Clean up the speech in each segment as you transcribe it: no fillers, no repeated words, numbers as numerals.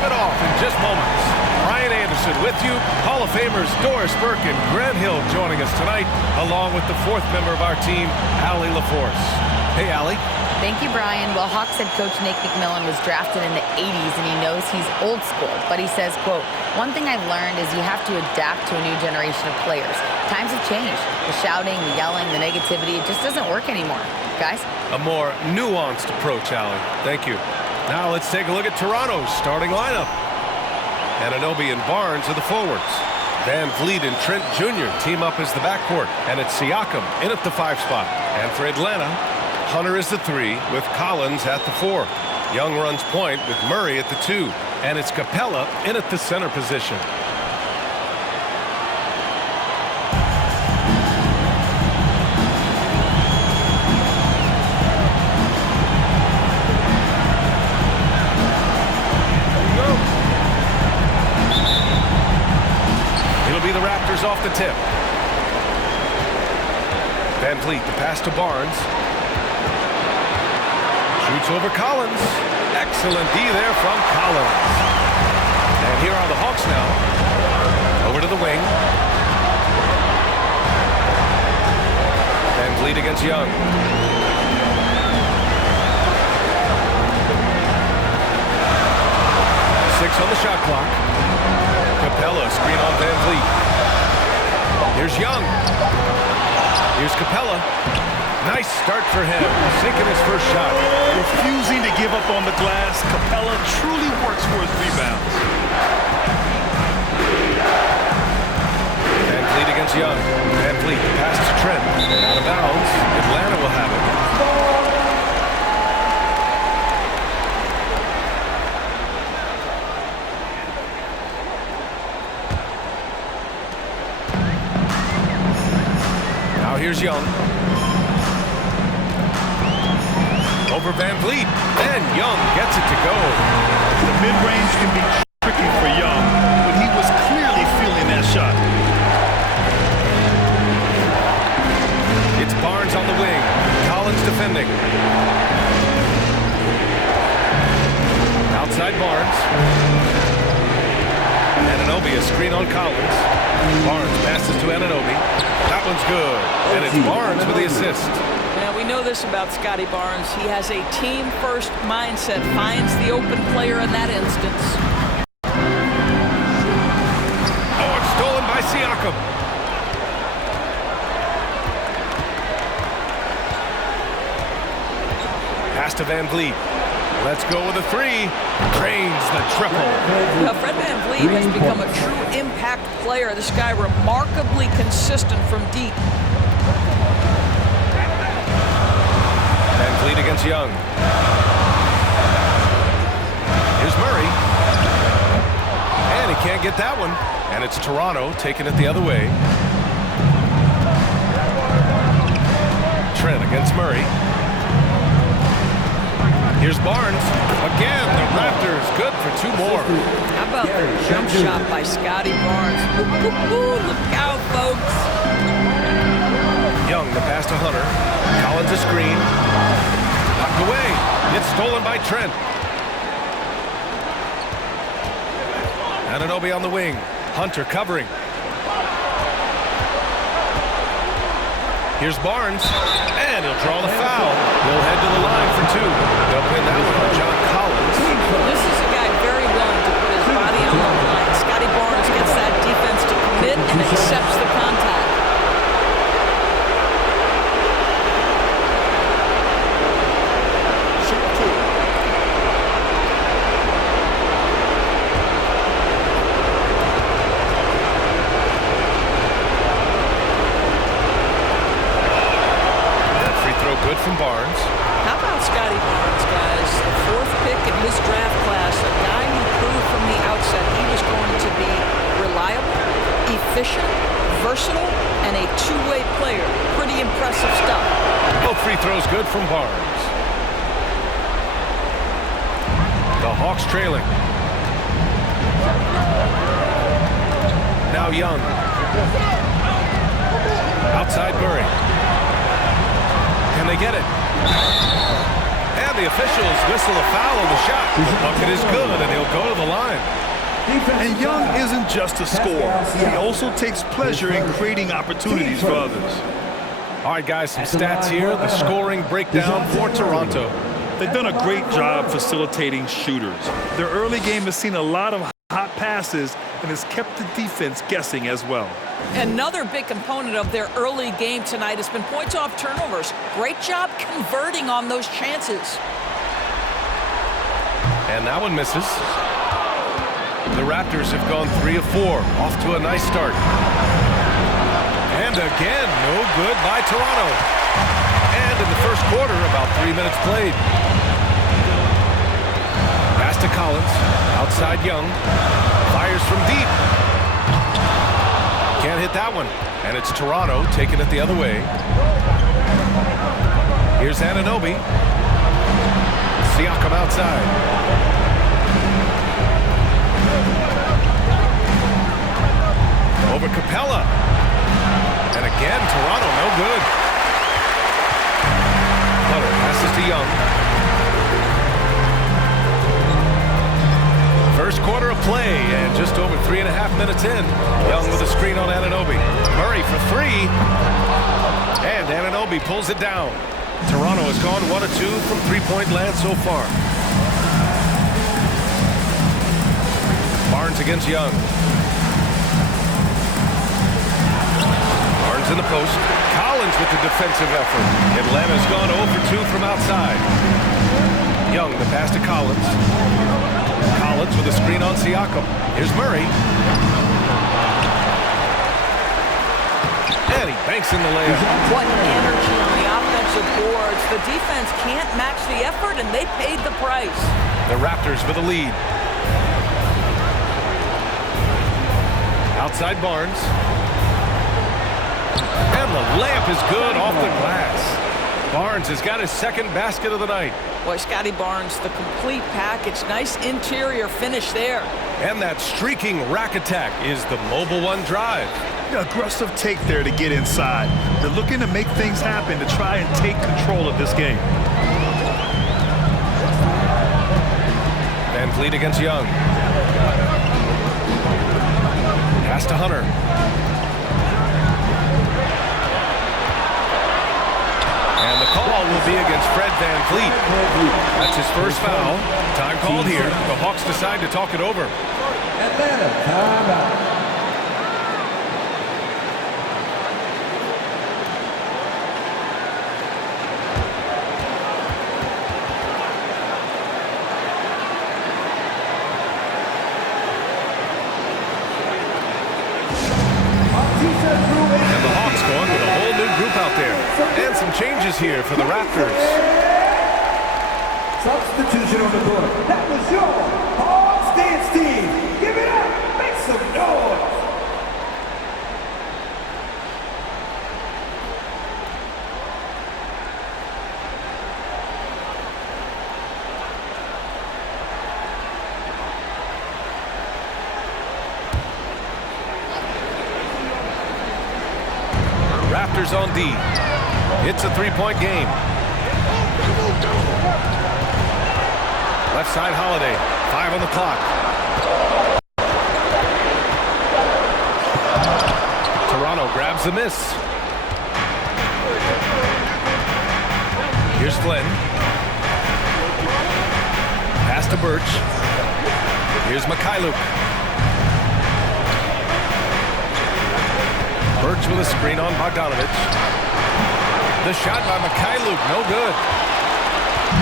tip it off in just moments. Brian Anderson with you. Hall of Famers Doris Burke and Grant Hill joining us tonight, along with the fourth member of our team, Allie LaForce. Hey, Allie. Thank you, Brian. Well, Hawks head coach Nate McMillan was drafted in the 80s, and he knows he's old school. But he says, quote, "One thing I've learned is you have to adapt to a new generation of players. Times have changed. The shouting, the yelling, the negativity, it just doesn't work anymore." Guys? A more nuanced approach, Allie. Thank you. Now let's take a look at Toronto's starting lineup. Anunoby and Barnes are the forwards. Van Vliet and Trent Jr. team up as the backcourt. And it's Siakam in at the 5 spot. And for Atlanta, Hunter is the 3 with Collins at the 4. Young runs point with Murray at the 2. And it's Capella in at the center position. It'll be the Raptors off the tip. Van Vliet, the pass to Barnes. Shoots over Collins. Excellent D there from Collins. And here are the Hawks now. Over to the wing. Van Vliet against Young. Six on the shot clock. Capella, screen on Van Vliet. Here's Young. Here's Capella. Nice start for him, sinking his first shot. Refusing to give up on the glass, Capella truly works for his rebounds. Van Vliet against Young. Van Vliet, pass to Trent. Out of bounds. Atlanta will have it. Now here's Young. Over Van Vliet, and Young gets it to go. The mid-range can be tricky for Young, but he was clearly feeling that shot. It's Barnes on the wing. Collins defending. Outside Barnes. Anunoby, a screen on Collins. Barnes passes to Anunoby. That one's good. And it's Barnes with the assist. Now, we know this about Scotty Barnes. He has a team-first mindset, finds the open player in that instance. Oh, it's stolen by Siakam. Pass to Van Vliet. Let's go with a 3. Drains the triple. Now, Fred Van Vliet has become a true impact player. This guy remarkably consistent from deep. Van Vliet against Young. Here's Murray. And he can't get that one. And it's Toronto taking it the other way. Trent against Murray. Here's Barnes. Again, the Raptors good for 2 more. How about the jump shot by Scotty Barnes? Look out, folks. Young, the pass to Hunter. Collins a screen. Knocked away. It's stolen by Trent. Anunoby on the wing. Hunter covering. Here's Barnes. And he'll draw the foul. He'll head to the line for 2. They'll pin that one on John Collins. This is a guy very willing to put his body on the line. Scotty Barnes gets that defense to commit and accepts the contact. Good from Barnes. How about Scotty Barnes, guys? The 4th pick in his draft class, a guy who proved from the outset he was going to be reliable, efficient, versatile, and a two-way player. Pretty impressive stuff. Both free throws good from Barnes. The Hawks trailing. Now Young. Outside Murray. Can they get it? And the officials whistle a foul on the shot. The bucket is good, and he'll go to the line. And Young isn't just a scorer. He also takes pleasure in creating opportunities for others. All right, guys, some stats here. The scoring breakdown for Toronto. They've done a great job facilitating shooters. Their early game has seen a lot of hot passes and has kept the defense guessing as well. Another big component of their early game tonight has been points off turnovers. Great job converting on those chances. And that one misses. The Raptors have gone 3 of 4, off to a nice start. And again, no good by Toronto. And in the first quarter, about 3 minutes played. Pass to Collins, outside Young, fires from deep. Can't hit that one. And it's Toronto taking it the other way. Here's Anunoby. Siakam outside. Over Capella. And again, Toronto, no good. Hunter passes to Young. First quarter of play, and just over 3.5 minutes in. Young with a screen on Anunoby. Murray for 3. And Anunoby pulls it down. Toronto has gone 1 of 2 from three-point land so far. Barnes against Young. Barnes in the post. Collins with the defensive effort. Atlanta's gone 0 for 2 from outside. Young, the pass to Collins. Collins with a screen on Siakam. Here's Murray. And he banks in the layup. What energy on the offensive boards. The defense can't match the effort, and they paid the price. The Raptors with a lead. Outside Barnes. And the layup is good off the glass. Barnes has got his second basket of the night. Boy, Scotty Barnes, the complete package. Nice interior finish there. And that streaking rack attack is the Mobile One drive. Aggressive take there to get inside. They're looking to make things happen to try and take control of this game. Van Vliet against Young. Pass to Hunter. And the call will be against Fred Van Vliet. That's his first foul. Time called here. The Hawks decide to talk it over. Atlanta, timeout. And the Hawks going with a whole new group out there. And some changes here for the Raptors. Substitution on the court. That was your Hawks dance team. Give it up. Make some noise. Raptors on D. It's a three-point game. Left side Holiday. 5 on the clock. Toronto grabs the miss. Here's Flynn. Pass to Birch. Here's Mikhailuk. Birch with a screen on Bogdanovic. The shot by Mikhailuk, no good.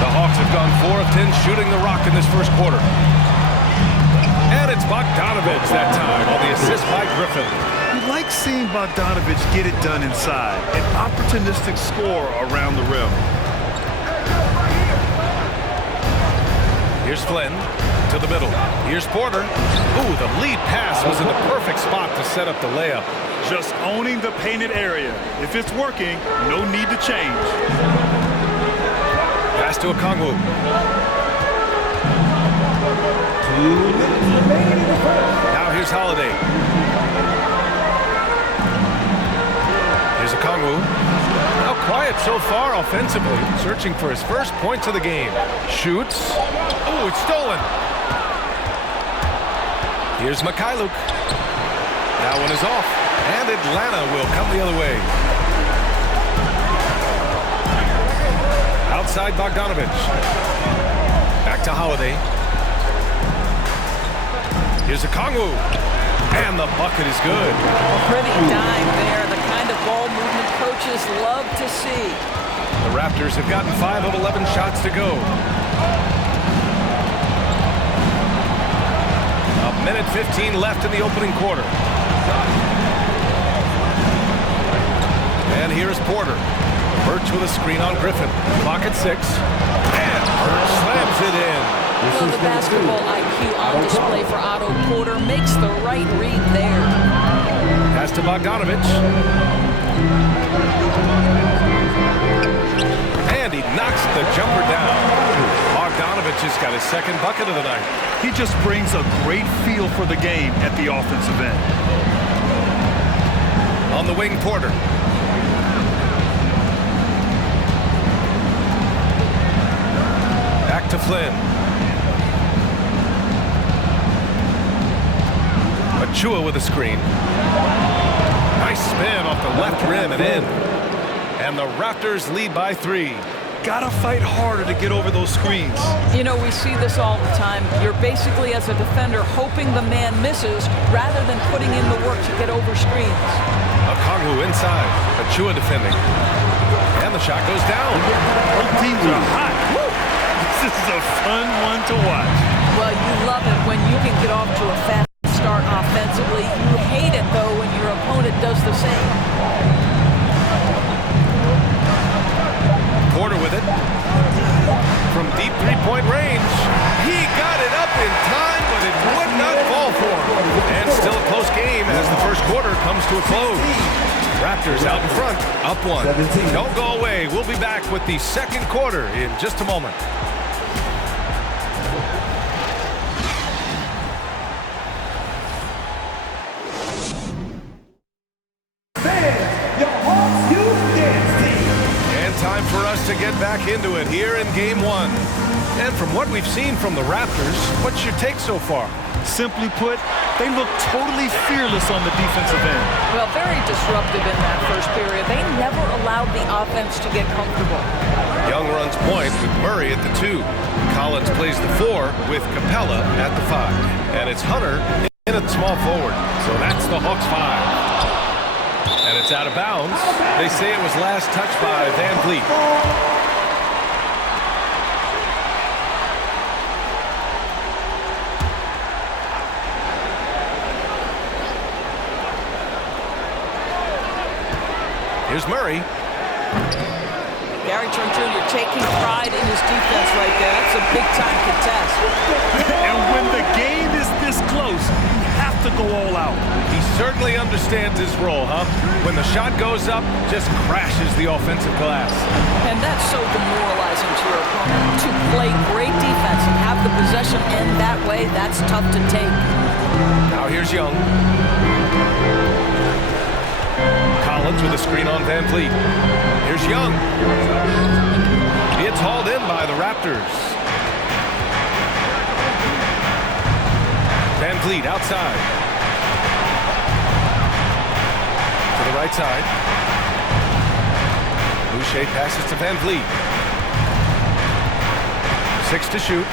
The Hawks have gone 4 of 10 shooting the rock in this first quarter. And it's Bogdanovic that time on the assist by Griffin. You like seeing Bogdanovic get it done inside. An opportunistic score around the rim. Here's Flynn to the middle. Here's Porter. Ooh, the lead pass was in the perfect spot to set up the layup. Just owning the painted area. If it's working, no need to change. Pass to Okongwu. Now here's Holiday. Here's Okongwu. Now quiet so far offensively, searching for his first points of the game. Shoots. Oh, it's stolen. Here's Mikhailuk. That one is off. And Atlanta will come the other way. Outside Bogdanovich. Back to Holiday. Here's Okongwu. And the bucket is good. A pretty dime there. The kind of ball movement coaches love to see. The Raptors have gotten 5 of 11 shots to go. A minute 15 left in the opening quarter. And here's Porter. Birch with a screen on Griffin. Clock at 6. And Birch slams it in. Well, the basketball IQ on display for Otto Porter makes the right read there. Pass to Bogdanovich. And he knocks the jumper down. Bogdanovich has got his second bucket of the night. He just brings a great feel for the game at the offensive end. On the wing, Porter. Back to Flynn. Achua with a screen. Nice spin off the left rim and in. And the Raptors lead by 3. Gotta fight harder to get over those screens. You know, we see this all the time. You're basically, as a defender, hoping the man misses rather than putting in the work to get over screens. Okongwu inside. Achua defending. And the shot goes down. Both teams are hot. Woo! This is a fun one to watch. Well, you love it when you can get off to a fast start offensively. You hate it, though, when your opponent does the same. Porter with it. From deep three-point range. He got it up in time, but it would not fall for him. And still a close game as the first quarter comes to a close. Raptors out in front, up 1. 17. Don't go away. We'll be back with the second quarter in just a moment. Time for us to get back into it here in Game 1. And from what we've seen from the Raptors, what's your take so far? Simply put, they look totally fearless on the defensive end. Well, very disruptive in that first period. They never allowed the offense to get comfortable. Young runs point with Murray at the 2. Collins plays the 4 with Capella at the 5. And it's Hunter in at small forward. So that's the Hawks 5. And it's out of bounds. They say it was last touched by Van Vliet. Here's Murray. Gary Trent Jr. taking pride in his defense right there. That's a big-time contest. And when the game is this close, you have to go all out. He certainly understands his role, huh? When the shot goes up, just crashes the offensive glass. And that's so demoralizing to your opponent. To play great defense and have the possession end that way, that's tough to take. Now here's Young. Collins with a screen on Van Vliet. Here's Young. It's hauled in by the Raptors. Van Vliet outside. To the right side. Boucher passes to Van Vliet. 6 to shoot.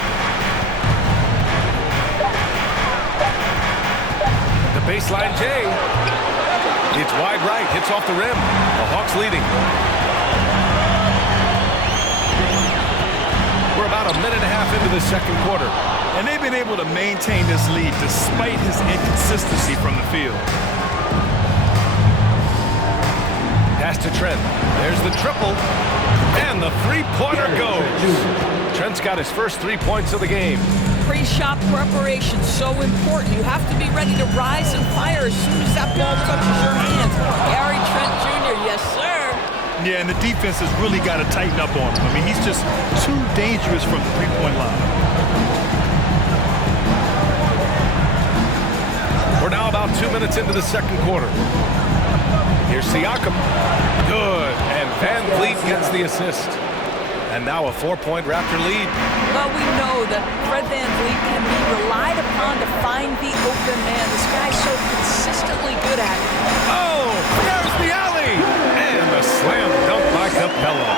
The baseline J. It's wide right, hits off the rim. The Hawks leading. We're about a minute and a half into the second quarter. And they've been able to maintain this lead despite his inconsistency from the field. Pass to Trent. There's the triple. And the three-pointer goes. Trent's got his first 3 points of the game. Pre-shot preparation, so important. You have to be ready to rise and fire as soon as that ball touches your hands. Gary Trent Jr., yes, sir. Yeah, and the defense has really got to tighten up on him. I mean, he's just too dangerous from the three-point line. We're now about 2 minutes into the second quarter. Here's Siakam. Good. And Van Vliet gets the assist. And now a 4-point Raptor lead. Well, we know that Fred Van Vliet can be relied upon to find the open man. This guy's so consistently good at it. Oh, there's the alley! And a slam dunk by Capella.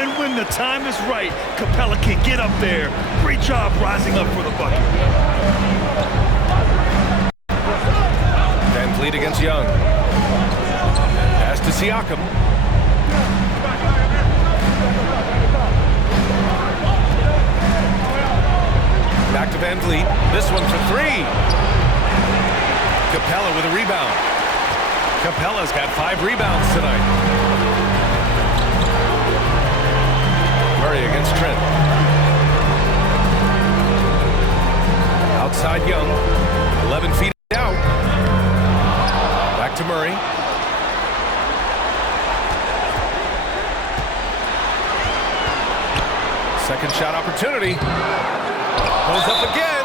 And when the time is right, Capella can get up there. Great job rising up for the bucket. Van Vliet against Young. Pass to Siakam. Back to Van Vliet. This one for three. Capella with a rebound. Capella's got 5 rebounds tonight. Murray against Trent. Outside Young. 11 feet out. Back to Murray. Second shot opportunity. Goes up again.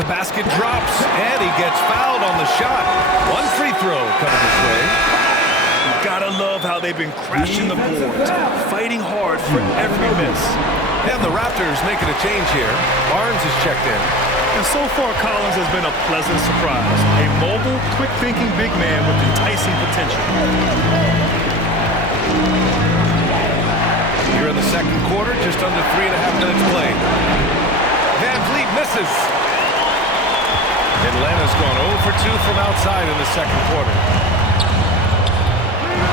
The basket drops, and he gets fouled on the shot. One free throw coming his way. You gotta love how they've been crashing the boards, fighting hard for every miss. And the Raptors making a change here. Barnes is checked in. And so far, Collins has been a pleasant surprise. A mobile, quick-thinking big man with enticing potential. Here in the second quarter, just under 3.5 minutes played. Van Vliet misses. Atlanta's gone 0 for 2 from outside in the second quarter.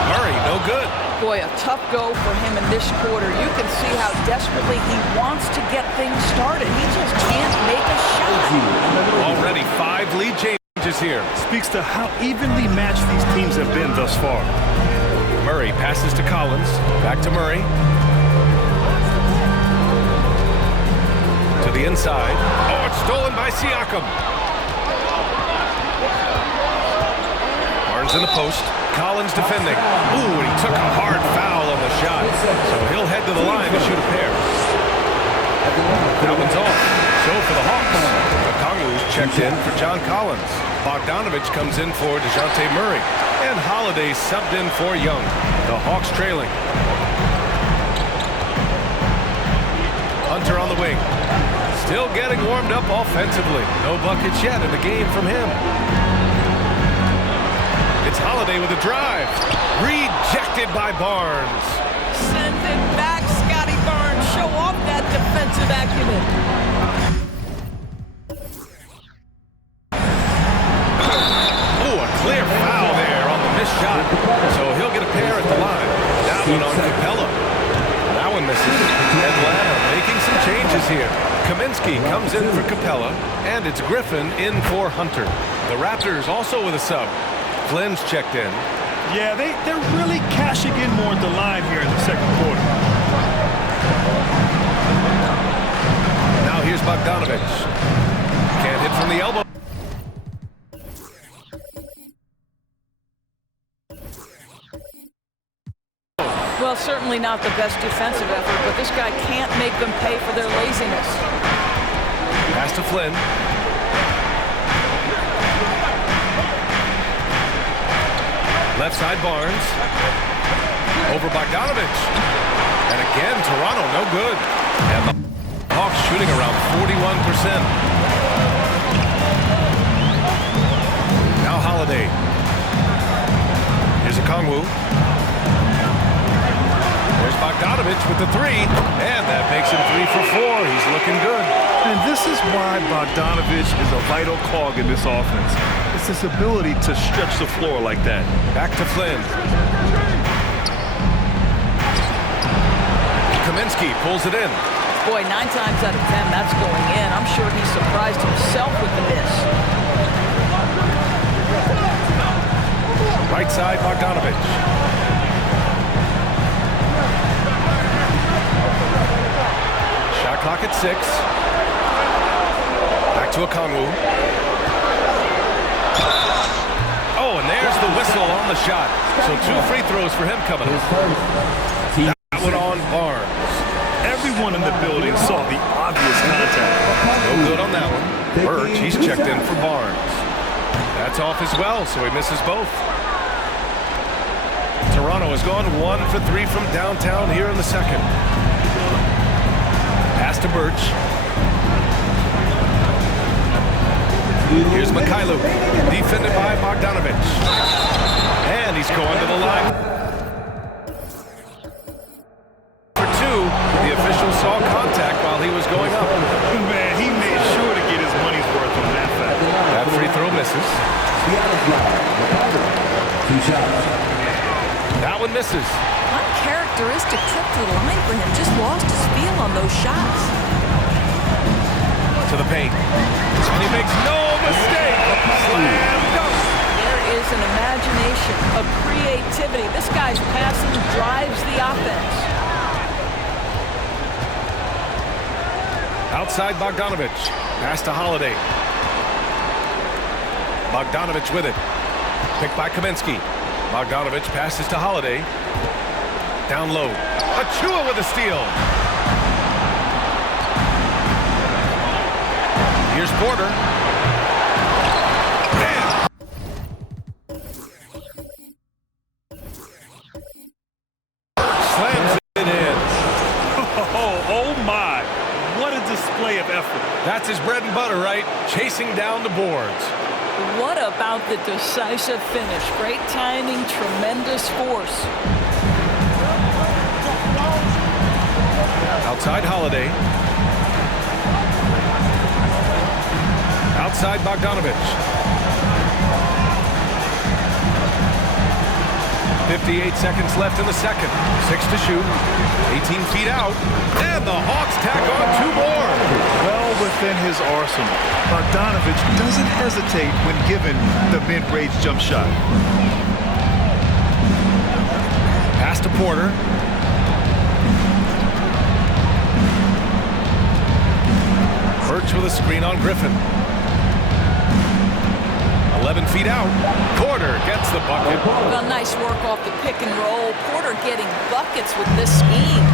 Murray, no good. Boy, a tough go for him in this quarter. You can see how desperately he wants to get things started. He just can't make a shot. Already 5 lead changes here. Speaks to how evenly matched these teams have been thus far. Murray passes to Collins. Back to Murray. To the inside. Oh, it's stolen by Siakam. Barnes in the post. Collins defending. Ooh, and he took a hard foul on the shot. So he'll head to the line to shoot a pair. That one's off. So for the Hawks, Okongwu's checked in for John Collins. Bogdanovich comes in for DeJounte Murray. And Holiday subbed in for Young. The Hawks trailing. Hunter on the wing. Still getting warmed up offensively. No buckets yet in the game from him. It's Holiday with a drive. Rejected by Barnes. Send it back, Scotty Barnes. Show off that defensive acumen. Oh, a clear foul there on the missed shot. So he'll get a pair at the line. That one on Capella. That one misses. Atlanta making some changes here. Kaminsky comes in for Capella, and it's Griffin in for Hunter. The Raptors also with a sub. Flynn's checked in. Yeah, they're really cashing in more at the line here in the second quarter. Now here's Bogdanovich. Can't hit from the elbow. Well, certainly not the best defensive effort, but this guy can't make them pay for their laziness. Pass to Flynn. Left side Barnes. Over Bogdanovich. And again, Toronto no good. And the Hawks shooting around 41%. Now Holiday. Here's Okongwu. There's Bogdanovich with the 3. And that makes him 3 for 4. He's looking good. And this is why Bogdanovich is a vital cog in this offense. It's his ability to stretch the floor like that. Back to Flynn. Kaminsky pulls it in. Boy, 9 times out of 10, that's going in. I'm sure he surprised himself with the miss. Right side, Bogdanovich. Shot clock at 6. Back to Okongwu. Oh, and there's the whistle on the shot. So 2 free throws for him coming up. That one on Barnes. Everyone in the building saw the obvious contact. No good on that one. Birch, he's checked in for Barnes. That's off as well, so he misses both. Toronto Toronto has gone 1 for 3 from downtown here in the second. Pass to Birch. Here's Mikhailuk, defended by Bogdanovich. And he's going to the line. For 2, the official saw contact while he was going up. Man, he made sure to get his money's worth on that fact. That free throw misses. That one misses. Uncharacteristic trip to the line for him. Just lost his feel on those shots. To the paint. And he makes no mistake. Slam dunk. There is an imagination, a creativity. This guy's passing drives the offense. Outside Bogdanovich. Pass to Holiday. Bogdanovich with it. Picked by Kaminsky. Bogdanovich passes to Holiday. Down low. Achua with a steal. Here's Porter. Bam! Slams it in. Oh my. What a display of effort. That's his bread and butter, right? Chasing down the boards. What about the decisive finish? Great timing, tremendous force. Outside Holiday. Outside Bogdanovich. 58 seconds left in the second. 6 to shoot. 18 feet out. And the Hawks tack on 2 more. Well within his arsenal. Bogdanovich doesn't hesitate when given the mid-range jump shot. Pass to Porter. Birch with a screen on Griffin. 11 feet out. Porter gets the bucket. Well, nice work off the pick and roll. Porter getting buckets with this scheme.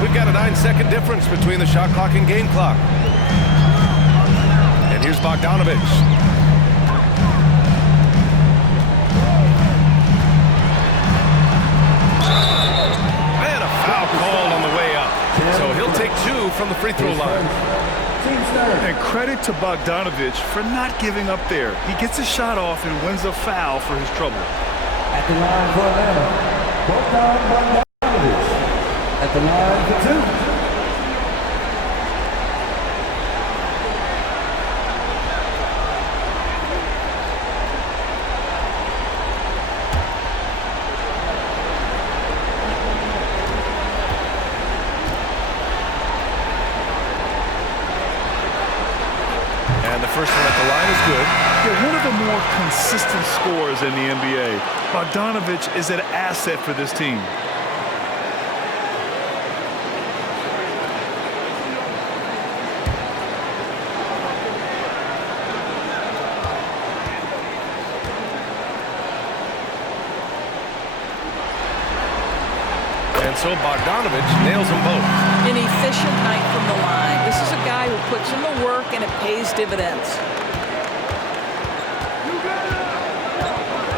We've got a 9-second difference between the shot clock and game clock. And here's Bogdanovich. And a foul called on the way up. So he'll take 2 from the free throw line. And credit to Bogdanovich for not giving up there. He gets a shot off and wins a foul for his trouble. At the line for Atlanta, Bogdanovich. At the line for 2. First one at the line is good. Yeah, one of the more consistent scorers in the NBA. Bogdanovich is an asset for this team. And so Bogdanovich nails them both. An efficient night from the line. This is a guy who puts in the work and it pays dividends.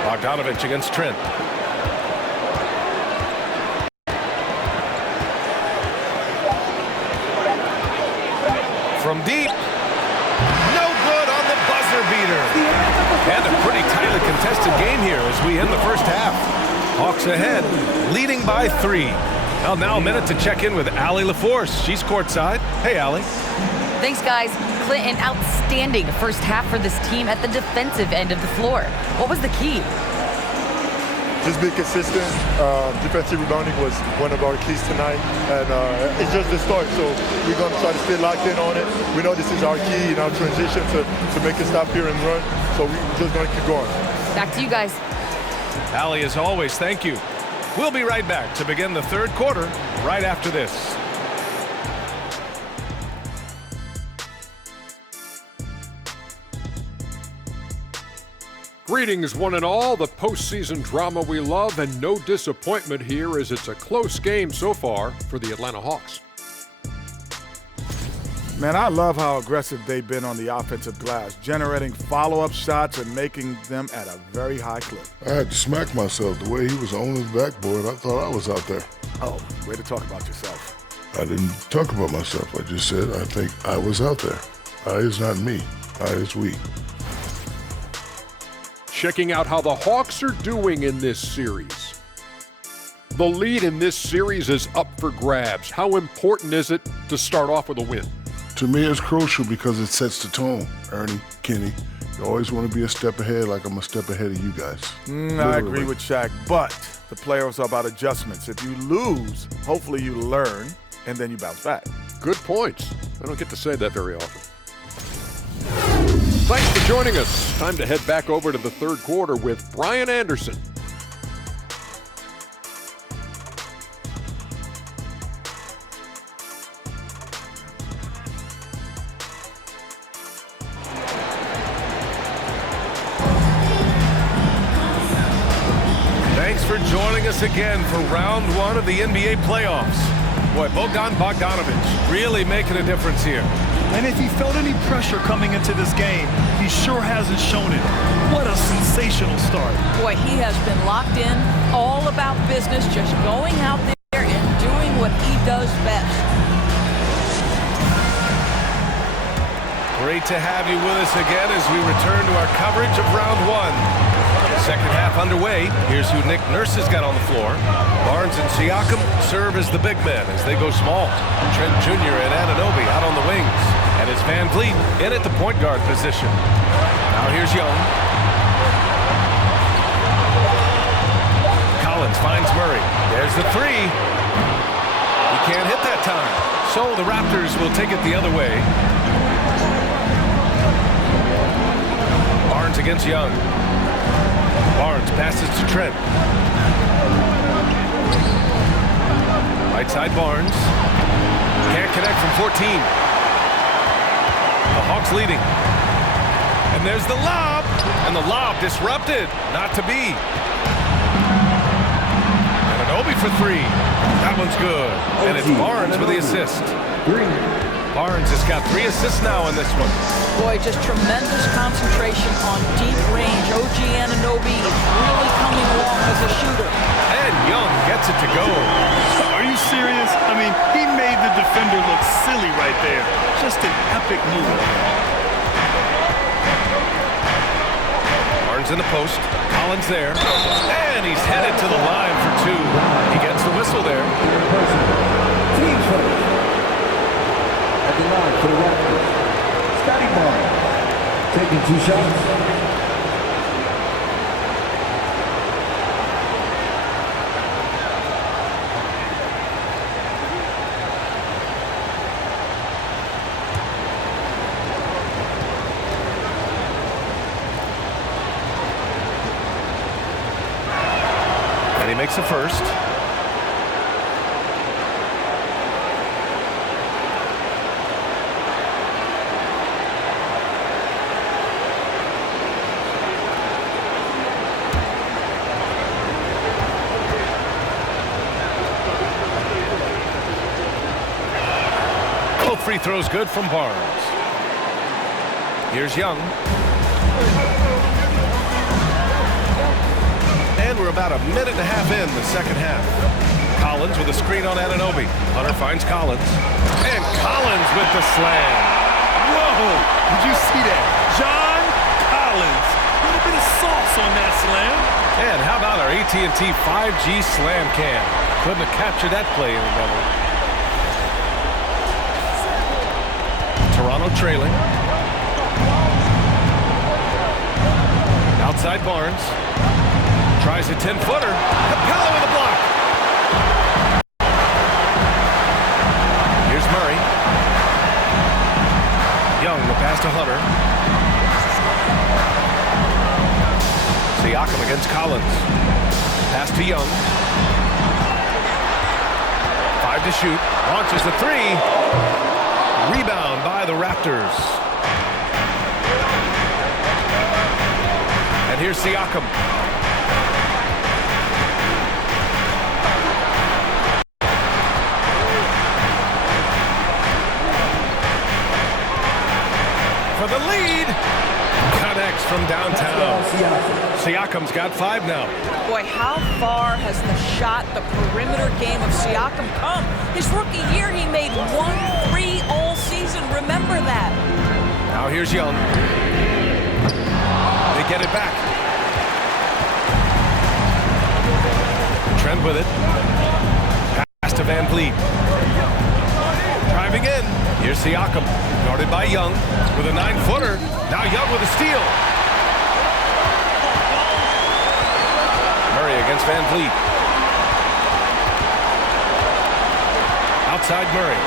Bogdanovich against Trent. From deep. No good on the buzzer beater. And a pretty tightly contested game here as we end the first half. Hawks ahead, leading by 3. Well, now a minute to check in with Allie LaForce. She's courtside. Hey, Allie. Thanks, guys. Clint, an outstanding first half for this team at the defensive end of the floor. What was the key? Just be consistent. Defensive rebounding was one of our keys tonight, and it's just the start. So we're going to try to stay locked in on it. We know this is our key in our transition to make a stop here and run. So we're just going to keep going. Back to you guys. Allie, as always, thank you. We'll be right back to begin the third quarter right after this. Greetings, one and all. The postseason drama we love, and no disappointment here as it's a close game so far for the Atlanta Hawks. Man, I love how aggressive they've been on the offensive glass, generating follow-up shots and making them at a very high clip. I had to smack myself. The way he was on his backboard, I thought I was out there. Oh, way to talk about yourself. I didn't talk about myself. I just said I think I was out there. I is not me. I is we. Checking out how the Hawks are doing in this series. The lead in this series is up for grabs. How important is it to start off with a win? To me, it's crucial because it sets the tone. Ernie, Kenny, you always want to be a step ahead, like I'm a step ahead of you guys. I agree with Shaq, but the playoffs are about adjustments. If you lose, hopefully you learn, and then you bounce back. Good points. I don't get to say that very often. Thanks for joining us. Time to head back over to the third quarter with Brian Anderson. Thanks for joining us again for round one of the NBA playoffs. Boy, Bogdan Bogdanović really making a difference here. And if he felt any pressure coming into this game, he sure hasn't shown it. What a sensational start. Boy, he has been locked in, all about business, just going out there and doing what he does best. Great to have you with us again as we return to our coverage of round one. Second half underway. Here's who Nick Nurse has got on the floor. Barnes and Siakam serve as the big men as they go small. Trent Jr. and Anunoby out on the wings. And it's Van Vliet in at the point guard position. Now here's Young. Collins finds Murray. There's the three. He can't hit that time. So the Raptors will take it the other way. Barnes against Young. Barnes passes to Trent. Right side Barnes. Can't connect from 14. The Hawks leading. And there's the lob. And the lob disrupted. Not to be. Anunoby for three. That one's good. And it's Barnes with the assist. Barnes has got 3 assists now in this one. Boy, just tremendous concentration on deep range. OG Anunoby is really coming along as a shooter. And Young gets it to go. Are you serious? I mean, he made the defender look silly right there. Just an epic move. Barnes in the post. Collins there. And he's headed to the line for 2. He gets the whistle there. Team first. At the line for the Raptors, Scotty Barnes, taking 2 shots. And he makes the first. Free throws good from Barnes. Here's Young. And we're about a minute and a half in the second half. Collins with a screen on Anunoby. Hunter finds Collins. And Collins with the slam. Whoa! Did you see that? John Collins. A little bit of sauce on that slam. And how about our AT&T 5G slam cam? Couldn't have captured that play any better. Toronto trailing. Outside Barnes. Tries a 10-footer. Capella with a block. Here's Murray. Young, the pass to Hunter. Siakam against Collins. Pass to Young. 5 to shoot. Launches the 3. Rebound by the Raptors. And here's Siakam. got 5 now. Boy, how far has the shot, the perimeter game of Siakam come? His rookie year, he made 1 3 all season. Remember that. Now here's Young. They get it back. Trent with it. Pass to Van Vliet. Driving in. Here's Siakam. Guarded by Young with a 9-footer. Now Young with a steal. Murray against Van Vliet. Outside Murray.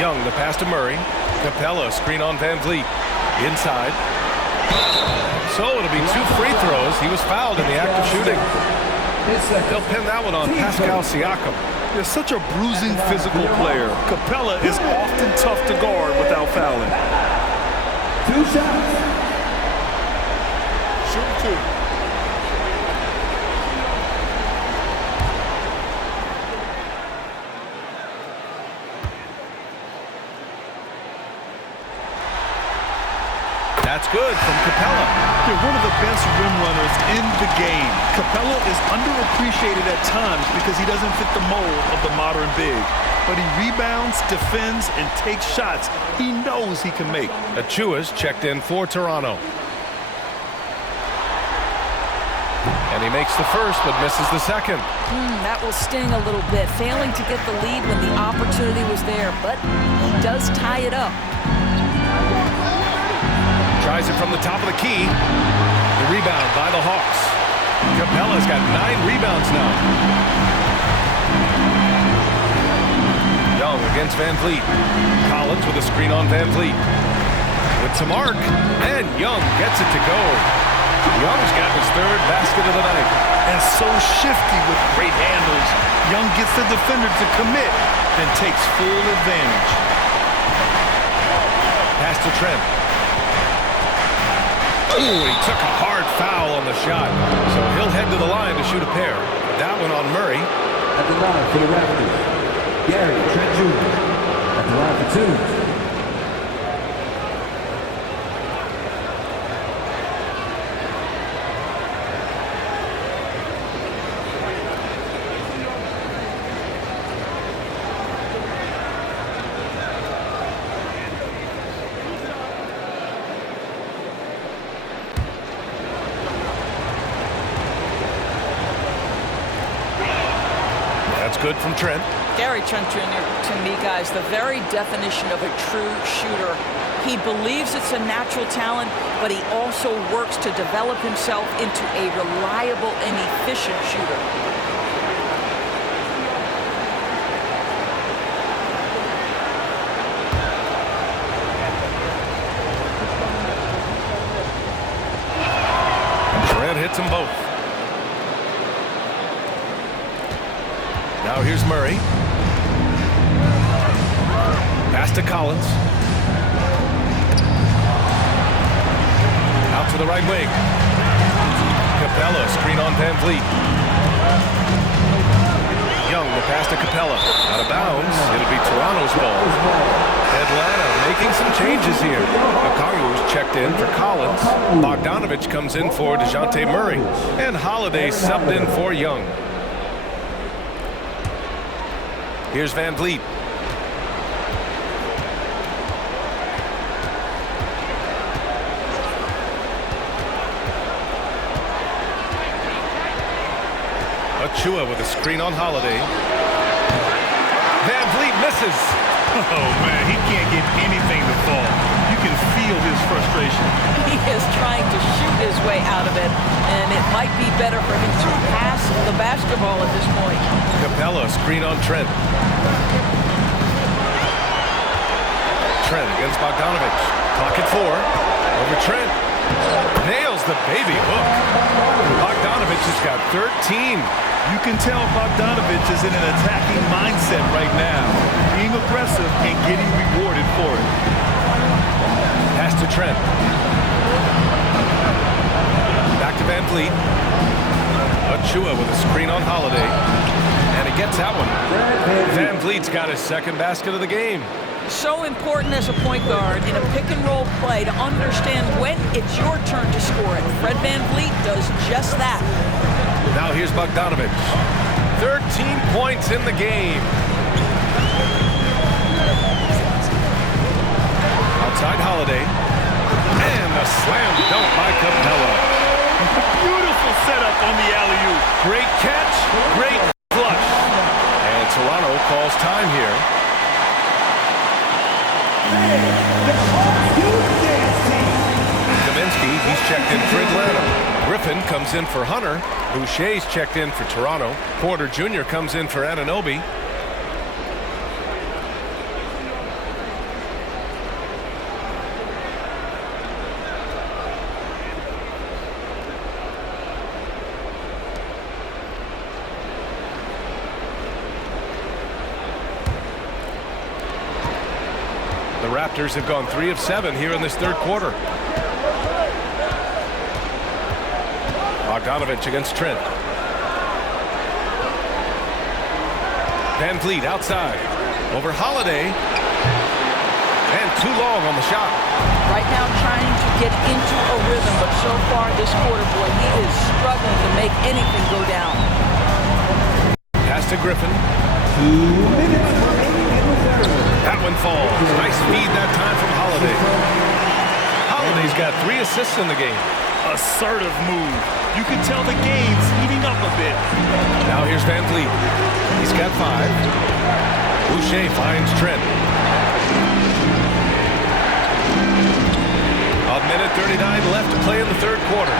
Young, the pass to Murray. Capella, screen on Van Vliet. Inside. So it'll be 2 free throws. He was fouled in the act of shooting. They'll pin that one on Pascal Siakam. They're such a bruising physical player. Capella is often tough to guard without fouling. 2 shots. Shoot 2. That's good from Capella. They're one of the best rim runners in the game. Capella is underappreciated at times because he doesn't fit the mold of the modern big. But he rebounds, defends, and takes shots he knows he can make. Achua's checked in for Toronto. And he makes the first but misses the second. That will sting a little bit, failing to get the lead when the opportunity was there, but he does tie it up. Tries it from the top of the key. The rebound by the Hawks. Capella's got 9 rebounds now. Young against Van Vliet. Collins with a screen on Van Vliet. With some arc, and Young gets it to go. Young's got his 3rd basket of the night. And so shifty with great handles. Young gets the defender to commit, then takes full advantage. Pass to Trent. Ooh, he took a hard foul on the shot. So he'll head to the line to shoot a pair. That one on Murray. At the line for the Raptors, Gary Trent Jr. At the line for 2. Good from Trent. Gary Trent Jr., to me, guys, the very definition of a true shooter. He believes it's a natural talent, but he also works to develop himself into a reliable and efficient shooter. Trent hits them both. Now here's Murray. Pass to Collins. Out to the right wing. Capella, screen on Van Vliet. Young, the pass to Capella. Out of bounds. It'll be Toronto's ball. Atlanta making some changes here. Okongwu's checked in for Collins. Bogdanovich comes in for DeJounte Murray. And Holiday subbed in for Young. Here's Van Vliet. Achua with a screen on Holiday. Van Vliet misses. Oh, man, he can't get anything to fall. You can feel his frustration. He is trying to shoot his way out of it, and it might be better for him to pass the basketball at this point. Capella, screen on Trent. Trent against Bogdanovich. Clock at 4. Over Trent. Nails the baby hook. Bogdanovich has got 13. You can tell Bogdanovich is in an attacking mindset right now, being aggressive and getting rewarded for it. Pass to Trent. Back to Van Vliet. Achua with a screen on Holiday. And he gets that one. Van Vliet's got his 2nd basket of the game. So important as a point guard in a pick-and-roll play to understand when it's your turn to score it. Fred VanVleet does just that. Now here's Bogdanovic. 13 points in the game. Outside Holiday. And a slam dunk by Capella. Beautiful setup on the alley-oop. Great catch, great flush. And Toronto calls time here. Kaminsky, he's checked in for Atlanta. Griffin comes in for Hunter. Boucher's checked in for Toronto. Porter Jr. comes in for Anunoby. The Raptors have gone 3 of 7 here in this third quarter. Bogdanovic against Trent. VanVleet outside. Over Holiday. And too long on the shot. Right now trying to get into a rhythm, but so far this quarter, boy, he is struggling to make anything go down. Pass to Griffin. 2 minutes. That one falls. Nice feed that time from Holiday. Holiday's got 3 assists in the game. Assertive move. You can tell the game's heating up a bit. Now here's VanVleet. He's got 5. Boucher finds Trent. A minute 39 left to play in the third quarter.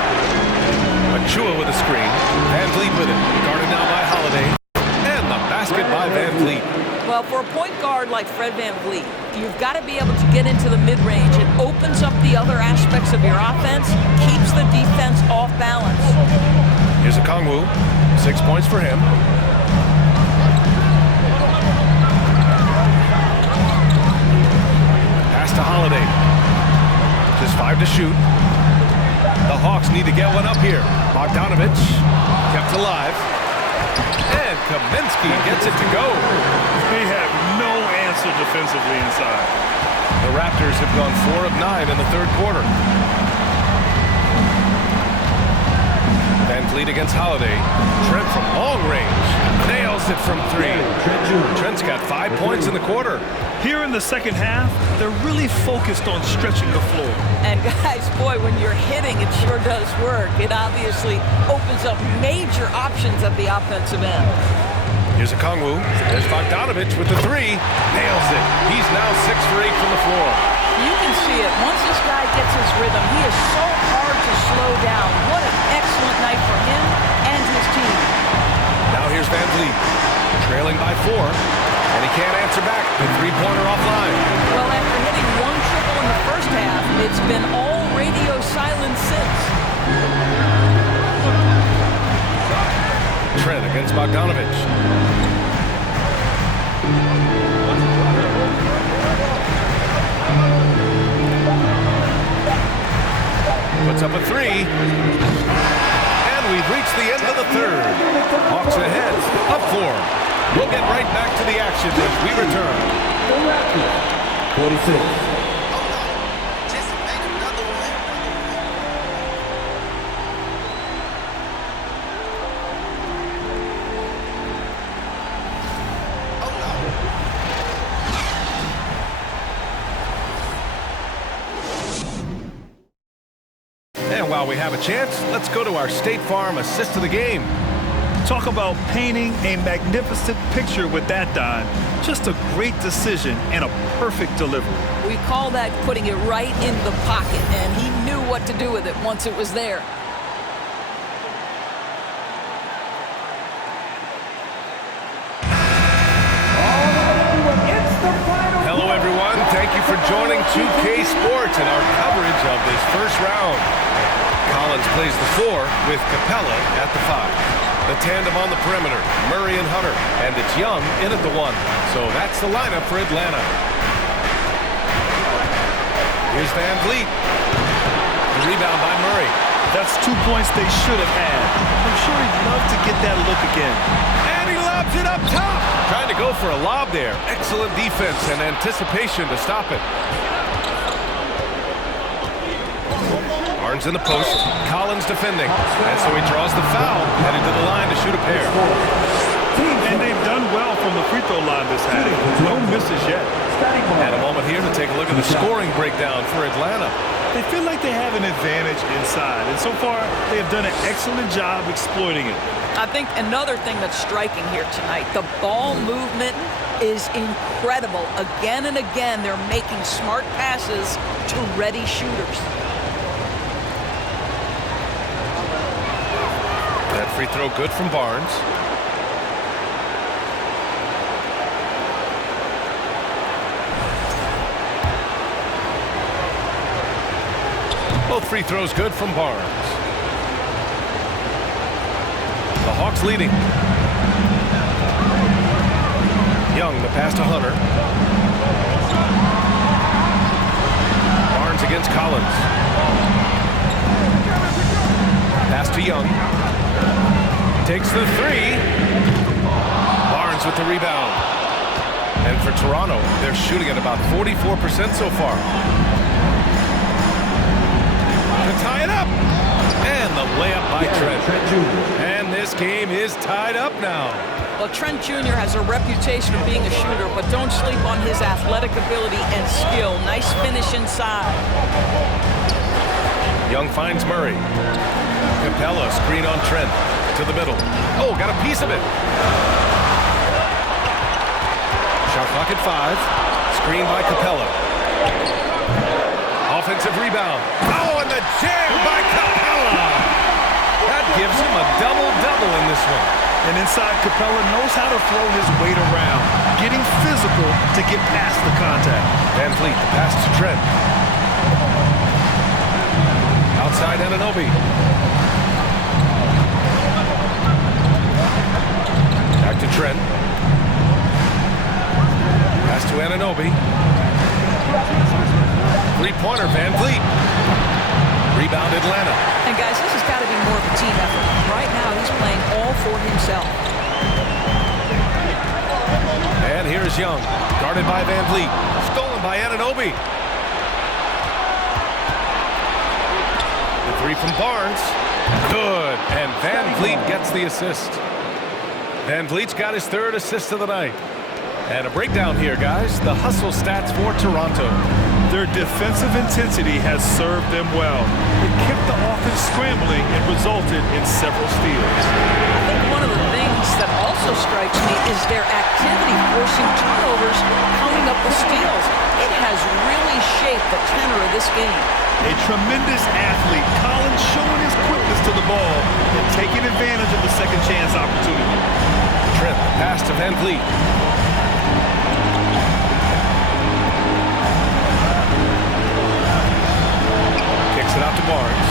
Achua with a screen. VanVleet with it. Guarded now by Holiday. And the basket by VanVleet. Well, for a point guard like Fred VanVleet, you've got to be able to get into the mid-range. It opens up the other aspects of your offense, keeps the defense off balance. Here's a Okongwu. 6 points for him. Pass to Holiday. Just 5 to shoot. The Hawks need to get one up here. Bogdanovic kept alive. And Kaminsky gets it to go. They have no answer defensively inside. The Raptors have gone 4 of 9 in the third quarter. VanVleet against Holiday. Trent from long range. Nails it from 3. Trent's got 5 points in the quarter. Here in the second half, they're really focused on stretching the floor. And guys, boy, when you're hitting, it sure does work. It obviously opens up major options at the offensive end. Here's a Okongwu. There's Bogdanovic with the 3. Nails it. He's now 6 for 8 from the floor. You can see it. Once this guy gets his rhythm, he is so hard to slow down. What an excellent night for him and his team. Now here's VanVleet. Trailing by 4. And he can't answer back. The three-pointer offline. Well, after hitting 1 triple in the first half, it's been all radio silence since. Trent against Bogdanovic. Puts up a 3. And we've reached the end of the third. Hawks ahead. Up 4. We'll get right back to the action as we return. 46. And while we have a chance, let's go to our State Farm assist of the game. Talk about painting a magnificent picture with that dime. Just a great decision and a perfect delivery. We call that putting it right in the pocket, and he knew what to do with it once it was there. Hello, everyone. Thank you for joining 2K Sports and our coverage of this first round. Collins plays the 4 with Capella at the 5. The tandem on the perimeter, Murray and Hunter, and it's Young in at the 1. So that's the lineup for Atlanta. Here's VanVleet. The rebound by Murray. That's 2 points they should have had. I'm sure he'd love to get that look again. And he lobs it up top. Trying to go for a lob there. Excellent defense and anticipation to stop it. Barnes in the post. Collins defending. And so he draws the foul, headed to the line to shoot a pair. And they've done well from the free throw line this half. No misses yet. And a moment here to take a look at the scoring breakdown for Atlanta. They feel like they have an advantage inside, and so far they have done an excellent job exploiting it. I think another thing that's striking here tonight, the ball movement is incredible. Again and again, they're making smart passes to ready shooters. That free throw good from Barnes. Both free throws good from Barnes. The Hawks leading. Young, the pass to Hunter. Barnes against Collins. Pass to Young. Takes the three. Barnes with the rebound. And for Toronto, they're shooting at about 44% so far. To tie it up. And the layup by Trent. And this game is tied up now. Well, Trent Jr. has a reputation of being a shooter, but don't sleep on his athletic ability and skill. Nice finish inside. Young finds Murray. Capella screen on Trent. To the middle. Oh, got a piece of it. Shot clock at 5. Screen by Capella. Offensive rebound. Oh, and the jam by Capella. That gives him a double-double in this one. And inside, Capella knows how to throw his weight around, getting physical to get past the contact. Van Vliet, the pass to Trent. Outside Anunoby. Back to Trent. Pass to Anunoby. Three-pointer, Van Vliet. Rebound Atlanta. And guys, this has got to be more of a team effort. Right now, he's playing all for himself. And here's Young, guarded by Van Vliet. Stolen by Anunoby. The three from Barnes. Good. And Van Vliet gets the assist. Van Vliet's got his third assist of the night. And a breakdown here, guys. The hustle stats for Toronto. Their defensive intensity has served them well. It kept the offense scrambling and resulted in several steals. I think one of the things that also strikes me is their activity forcing turnovers, coming up with steals. It has really shaped the tenor of this game. A tremendous athlete, Collins showing his quickness to the ball and taking advantage of the second chance opportunity. Trent, pass to Van Vliet. Kicks it out to Barnes.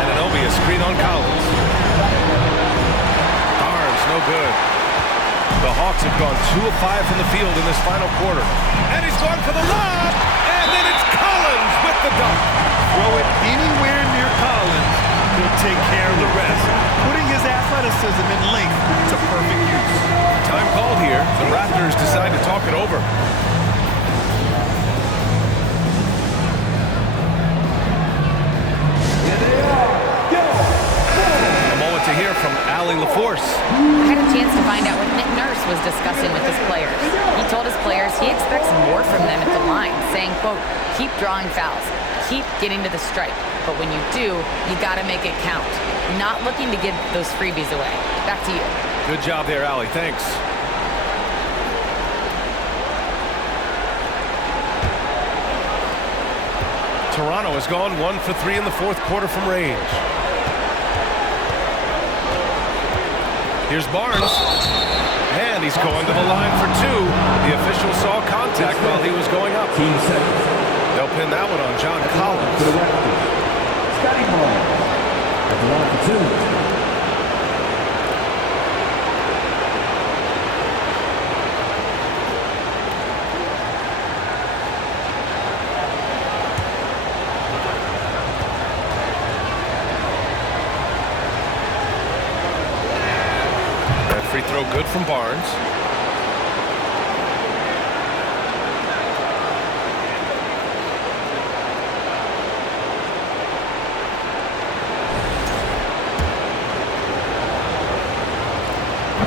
Anunoby, a screen on Collins. Barnes, no good. The Hawks have gone 2 of 5 from the field in this final quarter. And he's gone for the lob. And then it's Collins with the dunk. Throw it anywhere near Collins, he'll take care of the rest, putting his athleticism and length to perfect use. Time called here. The Raptors decide to talk it over. A moment to hear from Allie LaForce. I had a chance to find out what Nick Nurse was discussing with his players. He told his players he expects more from them at the line, saying, quote, keep drawing fouls, keep getting to the stripe. But when you do, you got to make it count. Not looking to give those freebies away. Back to you. Good job there, Allie. Thanks. Toronto has gone 1 for 3 in the fourth quarter from range. Here's Barnes. And he's going to the line for 2. The official saw contact while he was going up. They'll pin that one on John Collins. Scotty Barnes at the line for 2. Free throw good from Barnes.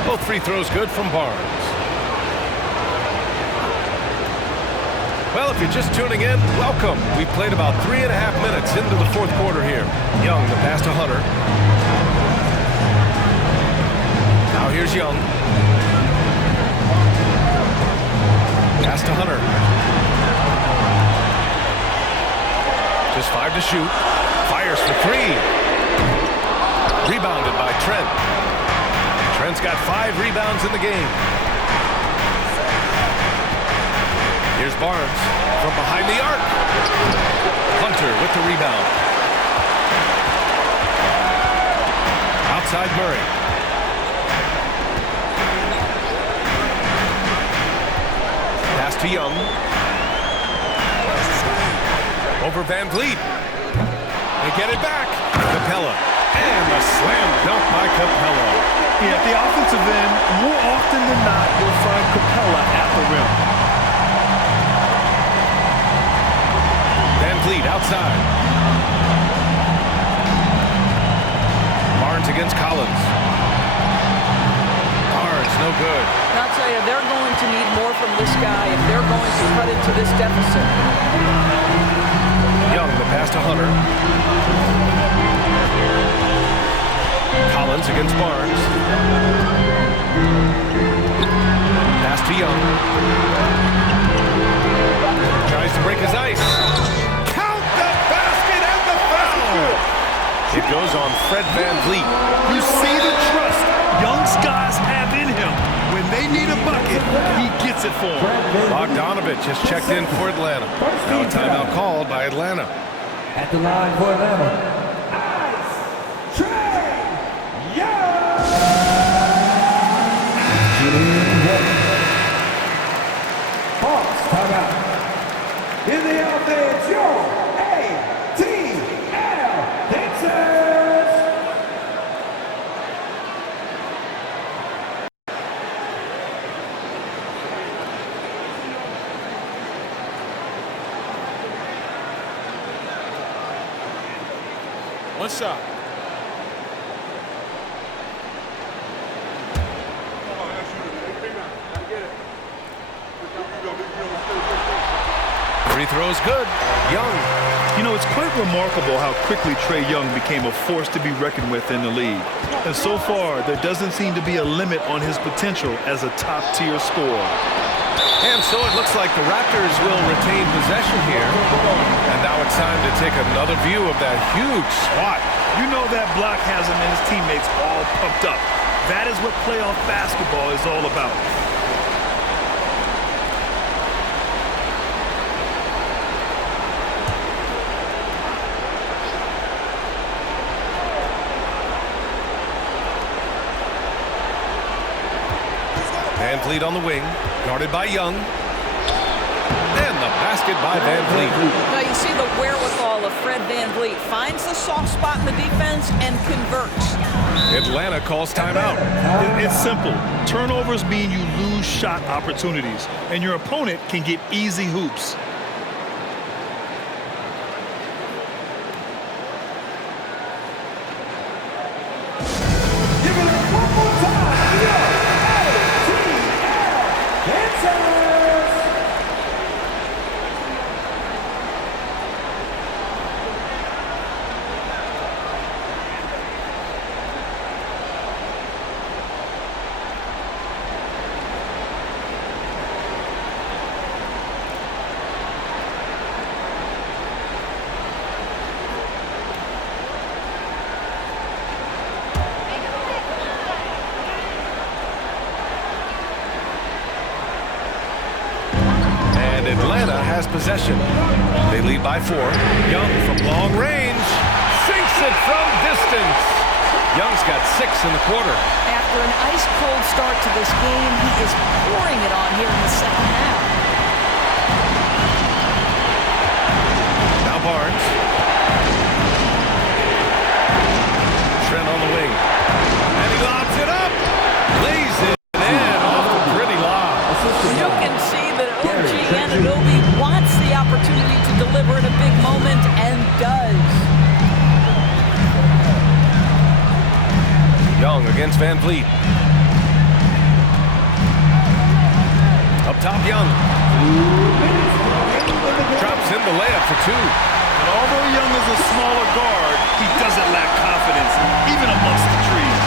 Both free throws good from Barnes. Well, if you're just tuning in, welcome. We played about 3.5 minutes into the fourth quarter here. Young, the pass to Hunter. Now here's Young. Pass to Hunter. Just 5 to shoot. Fires for 3. Rebounded by Trent. Trent's got 5 rebounds in the game. Here's Barnes from behind the arc. Hunter with the rebound. Outside Murray. Pass to Young. Over Van Vliet. They get it back. Capella. And a slam dunk by Capella. Yeah, at the offensive end, more often than not, you'll find Capella at the rim. Van Vliet outside. Barnes against Collins. Barnes, no good. And I'll tell you, they're going to need more from this guy if they're going to cut into this deficit. Young, the pass to Hunter. Collins against Barnes. Pass to Young. Tries to break his ice. Count the basket and the foul! It goes on Fred Van Vliet. You see the trust Young's guys have in him. When they need a bucket, he gets it for them. Bogdanovich has checked in for Atlanta. Now a timeout called by Atlanta. At the line for Atlanta. Hawks, timeout. In the offense, your ATL Dancers. One shot. Free throws good. Young. You know, it's quite remarkable how quickly Trae Young became a force to be reckoned with in the league. And so far, there doesn't seem to be a limit on his potential as a top-tier scorer. And so it looks like the Raptors will retain possession here. And now it's time to take another view of that huge swat. You know that block has him and his teammates all pumped up. That is what playoff basketball is all about. Van Vliet on the wing, guarded by Young. And the basket by Van Vliet. Now you see the wherewithal of Fred Van Vliet. Finds the soft spot in the defense and converts. Atlanta calls timeout. It's simple. Turnovers mean you lose shot opportunities, and your opponent can get easy hoops. Atlanta has possession. They lead by 4. Young from long range sinks it from distance. Young's got 6 in the quarter. After an ice-cold start to this game, he is pouring it on here in the second half. Now Barnes. Trent on the wing. And he lobs it up. Lays it Young against Van Vliet. Up top, Young. Drops in the layup for two. And although Young is a smaller guard, he doesn't lack confidence, even amongst the trees.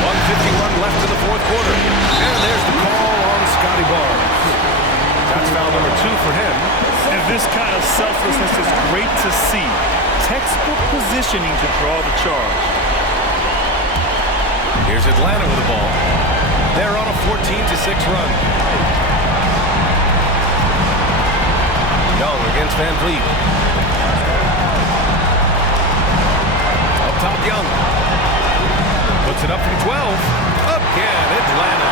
1:51 left in the fourth quarter. And there's the call on Scotty Barnes. That's foul number 2 for him. And this kind of selflessness is great to see. Textbook positioning to draw the charge. Here's Atlanta with the ball. They're on a 14-6 run. Young against Van Vliet. Up top, Young. Puts it up from 12. Again, Atlanta.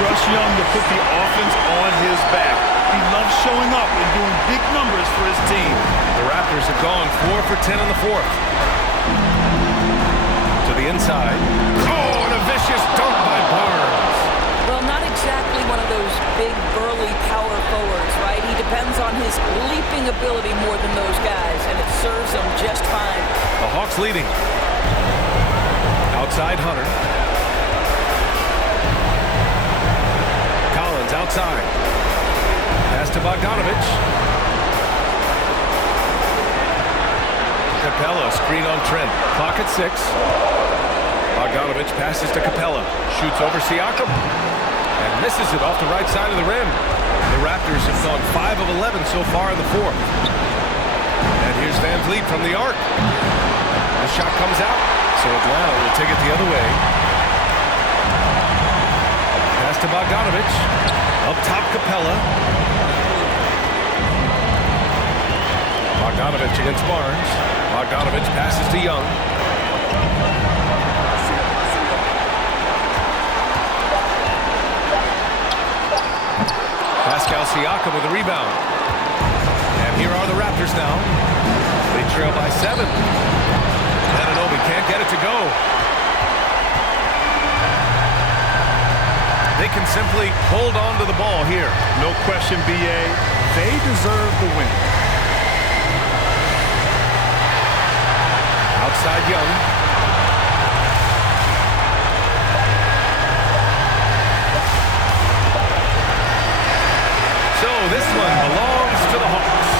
Trust Young to put the offense on his back. He loves showing up and doing big numbers for his team. The Raptors have gone 4 for 10 in the fourth. To the inside. Oh, and a vicious dunk by Barnes. Well, not exactly one of those big, burly power forwards, right? He depends on his leaping ability more than those guys, and it serves him just fine. The Hawks leading. Outside Hunter. Collins outside. Pass to Bogdanovic. Capella screen on Trent. Clock at 6. Bogdanovic passes to Capella. Shoots over Siakam. And misses it off the right side of the rim. The Raptors have gone 5 of 11 so far in the fourth. And here's Van Vliet from the arc. The shot comes out. So Atlanta will take it the other way. Pass to Bogdanovic. Up top, Capella. Bogdanovic against Barnes. Bogdanovic passes to Young. Pascal Siakam with a rebound. And here are the Raptors now. They trail by 7. Anunoby can't get it to go. They can simply hold on to the ball here. No question, B.A. They deserve the win. Outside Young. So this one belongs to the Hawks.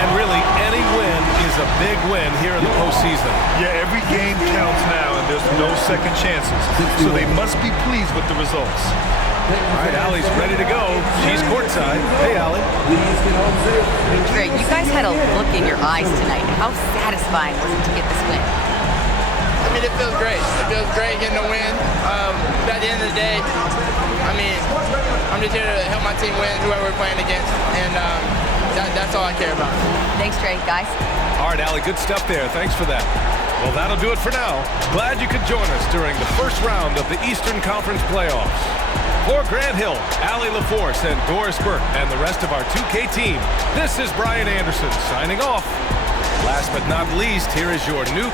And really, any win is a big win here in the postseason. Yeah, every game counts now, and there's no second chances. So they must be pleased with the results. All right, Allie's ready to go. She's courtside. Hey, Allie. Great. You guys had a look in your eyes tonight. How satisfying was it to get this win? I mean, it feels great. It feels great getting a win. But at the end of the day, I mean, I'm just here to help my team win, whoever we're playing against. And that's all I care about. Thanks, Trey. Guys. All right, Allie, good stuff there. Thanks for that. Well, that'll do it for now. Glad you could join us during the first round of the Eastern Conference playoffs. For Grant Hill, Allie LaForce, and Doris Burke, and the rest of our 2K team, this is Brian Anderson signing off. Last but not least, here is your new